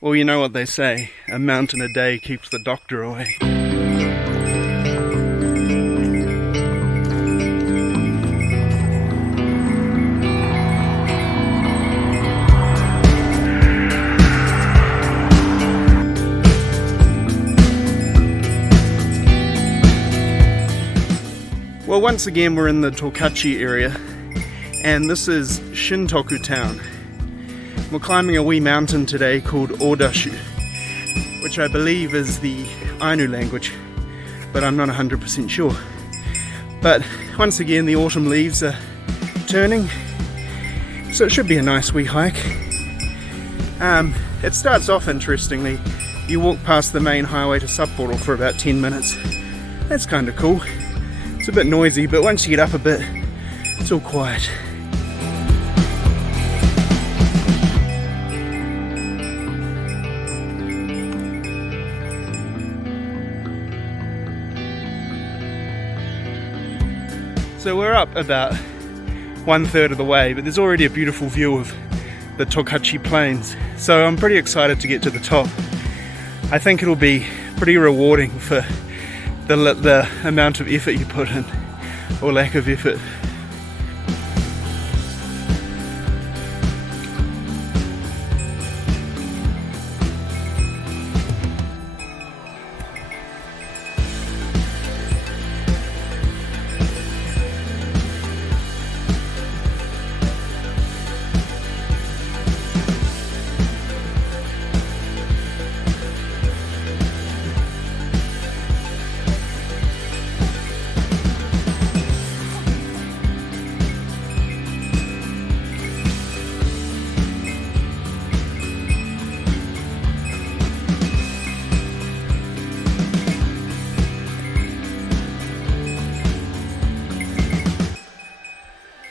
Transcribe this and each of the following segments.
Well, you know what they say, a mountain a day keeps the doctor away. Well, once again we're in the Tokachi area, and this is Shintoku town. We're climbing a wee mountain today called Odashu, which I believe is the Ainu language, but I'm not 100% sure. But once again the autumn leaves are turning, so it should be a nice wee hike. It starts off interestingly. You walk past the main highway to Sapporo for about 10 minutes. That's kind of cool. It's a bit noisy, but once you get up a bit, it's all quiet. So we're up about 1/3 of the way, but there's already a beautiful view of the Tokachi plains. So I'm pretty excited to get to the top. I think it'll be pretty rewarding for the amount of effort you put in, or lack of effort.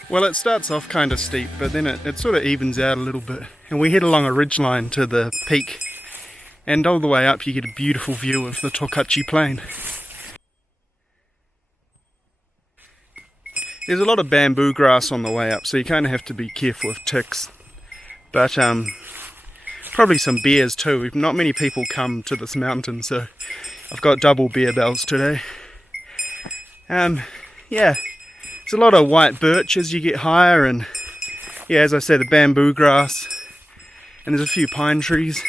Well, it starts off kind of steep, but then it sort of evens out a little bit. And we head along a ridgeline to the peak, and all the way up you get a beautiful view of the Tokachi plain. There's a lot of bamboo grass on the way up, so you kind of have to be careful of ticks. But probably some bears too. Not many people come to this mountain, so I've got double bear bells today. Yeah. There's a lot of white birch as you get higher, and yeah, as I said, the bamboo grass, and there's a few pine trees,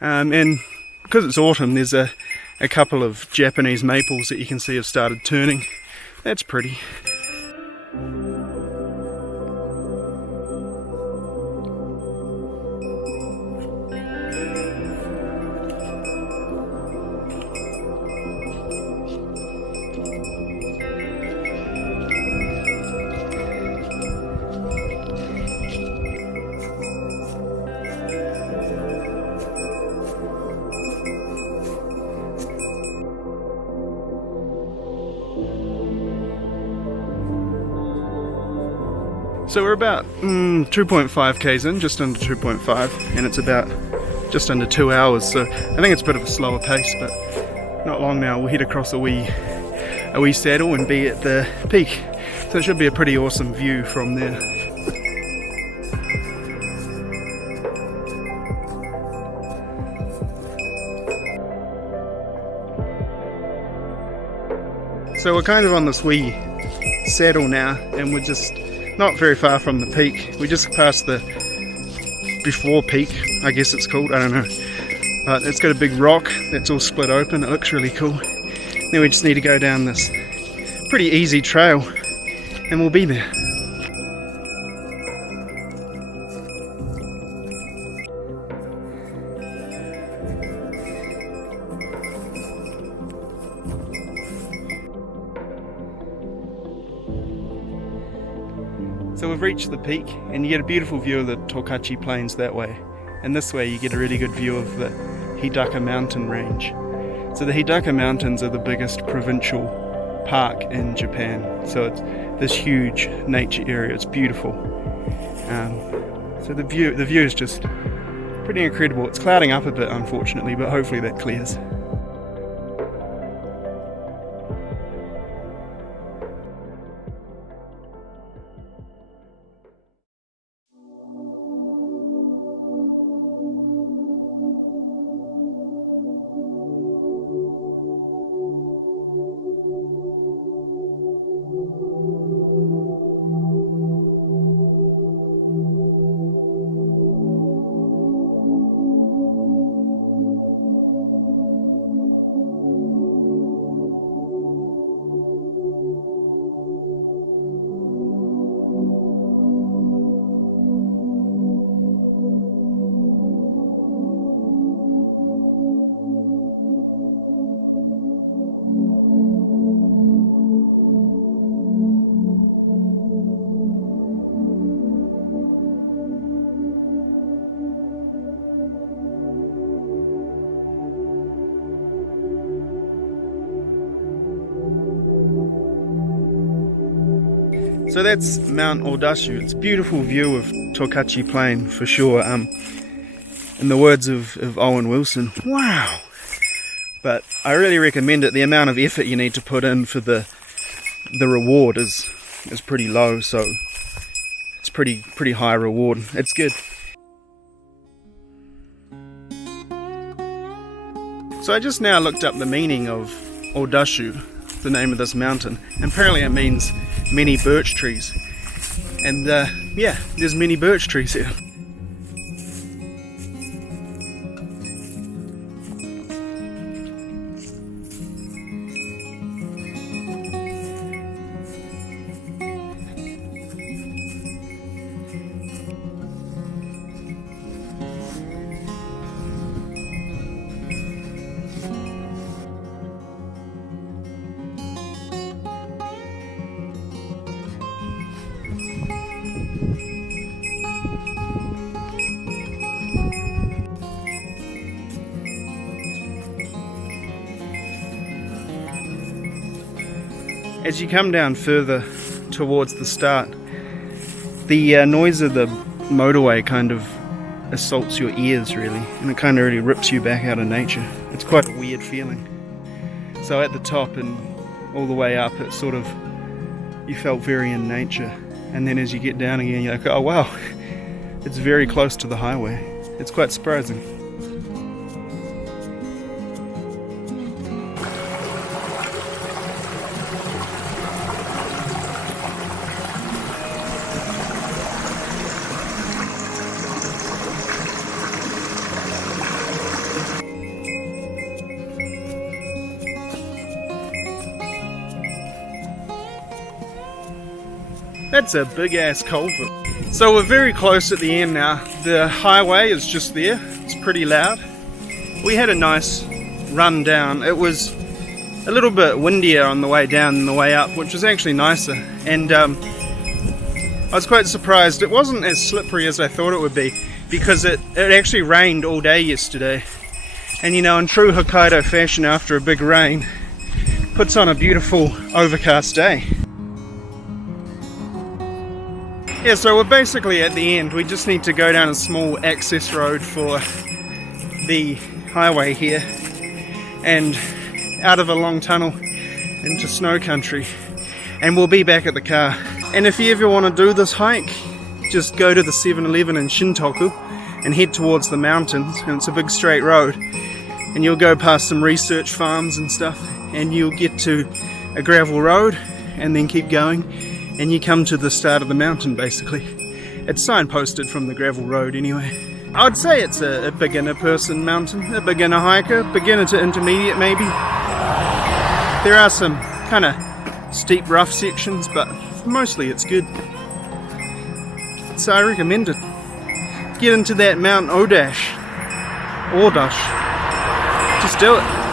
and because it's autumn there's a couple of Japanese maples that you can see have started turning. That's pretty. So we're about 2.5 k's in, just under 2.5, and it's about just under 2 hours, so I think it's a bit of a slower pace, but not long now we'll head across a wee saddle and be at the peak. So it should be a pretty awesome view from there. So we're kind of on this wee saddle now, and we're just not very far from the peak. We just passed the before peak, I guess it's called, I don't know. But it's got a big rock that's all split open, it looks really cool. Then we just need to go down this pretty easy trail and we'll be there. So we've reached the peak, and you get a beautiful view of the Tokachi plains that way. And this way you get a really good view of the Hidaka mountain range. So the Hidaka mountains are the biggest provincial park in Japan. So it's this huge nature area, it's beautiful. So the view is just pretty incredible. It's clouding up a bit unfortunately, but hopefully that clears. So that's Mount Odasshu. It's a beautiful view of Tokachi Plain for sure. In the words of Owen Wilson, wow. But I really recommend it. The amount of effort you need to put in for the reward is pretty low, so it's pretty high reward. It's good. So I just now looked up the meaning of Odashu, the name of this mountain. And apparently it means many birch trees. And yeah, there's many birch trees here. As you come down further towards the start, the noise of the motorway kind of assaults your ears really, and it kind of really rips you back out of nature. It's quite a weird feeling. So at the top and all the way up, it sort of, you felt very in nature, and then as you get down again you're like, oh wow, it's very close to the highway. It's quite surprising. That's a big ass culvert. So we're very close at the end now. The highway is just there. It's pretty loud. We had a nice run down. It was a little bit windier on the way down than the way up, which was actually nicer. And I was quite surprised. It wasn't as slippery as I thought it would be, because it actually rained all day yesterday. And you know, in true Hokkaido fashion, after a big rain, puts on a beautiful overcast day. Yeah, so we're basically at the end. We just need to go down a small access road for the highway here and out of a long tunnel into snow country, and we'll be back at the car. And if you ever want to do this hike, just go to the 7-Eleven in Shintoku and head towards the mountains, and it's a big straight road, and you'll go past some research farms and stuff, and you'll get to a gravel road and then keep going, and you come to the start of the mountain basically. It's signposted from the gravel road anyway. I'd say it's a beginner person mountain, a beginner hiker, beginner to intermediate maybe. There are some kind of steep rough sections, but mostly it's good. So I recommend it. Get into that Mount Odash. Just do it.